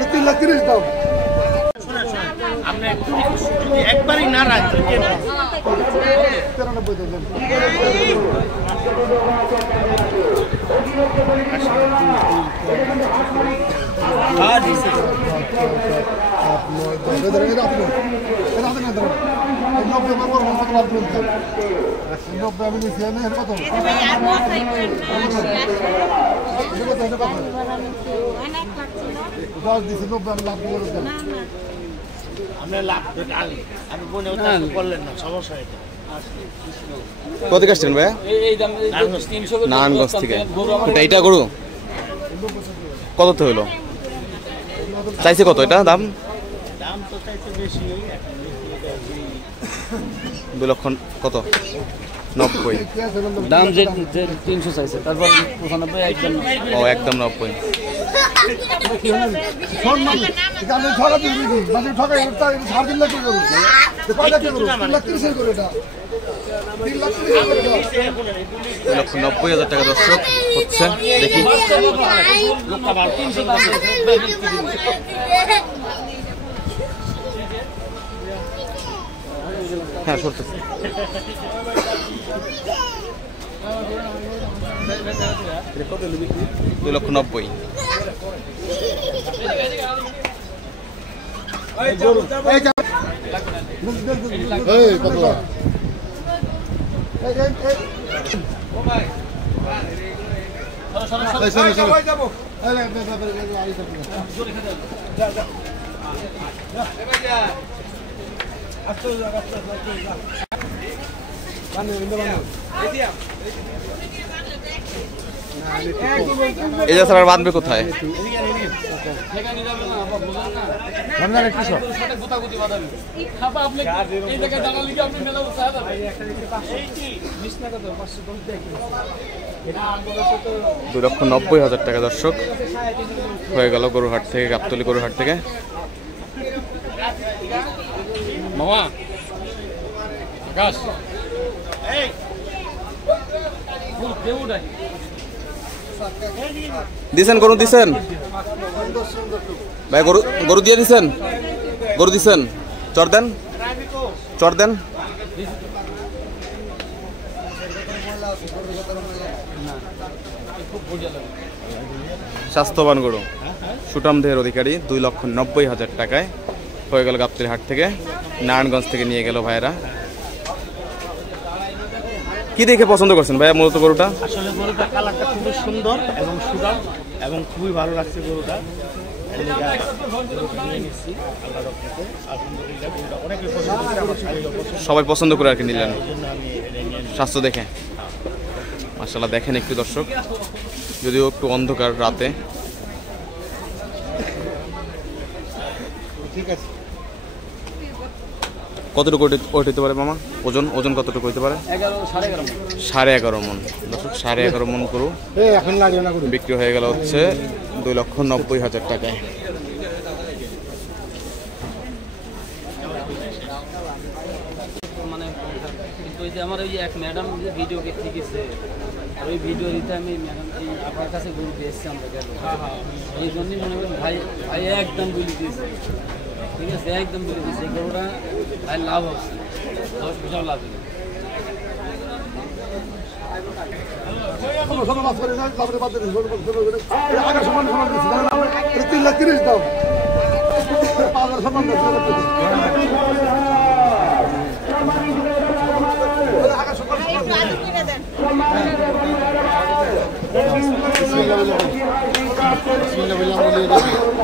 3,30,000 দাও। একবারই না রাখতে 90 কত কাটছেন ভাই? নারায়ণগঞ্জ থেকে। এটা গরু কত তো হলো? চাইছে কত এটা দাম? দাম তো চাইছে বেশি, 2 লক্ষ কত? 90 দাম যে 300 চাইছে, তারপর 95 একদম। ও একদম 90। লক্ষ 90,000 টাকা দর্শক হচ্ছে, দেখি হ্যাঁ সরতেছে। 2,90,000। এই যে স্যার বাঁধবে কোথায়? $2,90,000 টাকা দর্শক হয়ে গেল গরুহাট থেকে, গাবতলী গরুহাট থেকে। মামা আকাশ দিছেন গরু দিছেন ভাই? গরু দিয়ে দিছেন? গরু দিছেন? চর দেন, চর দেন। স্বাস্থ্যবান গরু, সুঠাম দেহের অধিকারী, 2,90,000 টাকায় হয়ে গেল গাবতলী হাট থেকে। নারায়ণগঞ্জ থেকে নিয়ে গেল ভাইরা। কি দেখে পছন্দ করছেন ভাইয়া মূলত গরুটা? আসলে গরুটা কালারটা খুবই সুন্দর এবং সুঠাম এবং খুবই ভালো লাগছে গরুটা। সবাই পছন্দ করে আর কি নিলেন স্বাস্থ্য দেখে। মাশাআল্লাহ দেখেন একটু দর্শক, যদিও একটু অন্ধকার রাতে। ঠিক আছে, কতটুকু হইতে পারে মামা? ওজন কতটুকু হইতে পারে? 11.5 মণ দর্শক, 11.5 মণ গরু এখন লাগবে না। বিক্রি হয়ে গেল হচ্ছে 2,90,000 টাকায়। মানে কিন্তু ওই যে আমার ওই এক ম্যাডাম যে ভিডিও দেখতে গেছে, আর ওই ভিডিও দিতে আমি ম্যাডাম আপনার কাছে গরু দিয়েছি আমরা গেল, এই জন্যই মনে করেন ভাই একদম বলে দিয়েছে। ঠিক আছে, একদম বলে দিয়েছে এই গরুটা ভাই লাভ হচ্ছে, 10 বিশাল লাভ।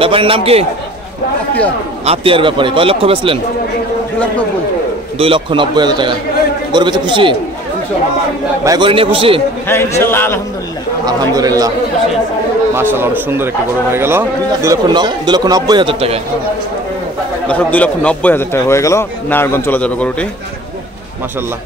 ব্যাপারের নাম কি? আতিয়ার ব্যাপারে। কয় লক্ষ বেচলেন? 2,90,000 টাকা। গরু বেচে খুশি ভাই? গরু নিয়ে খুশি? হ্যাঁ ইনশাআল্লাহ, আলহামদুলিল্লাহ। আলহামদুলিল্লাহ, মাশাআল্লাহ অনেক সুন্দর একটি গরু হয়ে গেল 2,90,000 টাকায়। দর্শক 2,90,000 টাকা হয়ে গেল। নারায়ণগঞ্জ চলে যাবে গরুটি, মাশাআল্লাহ।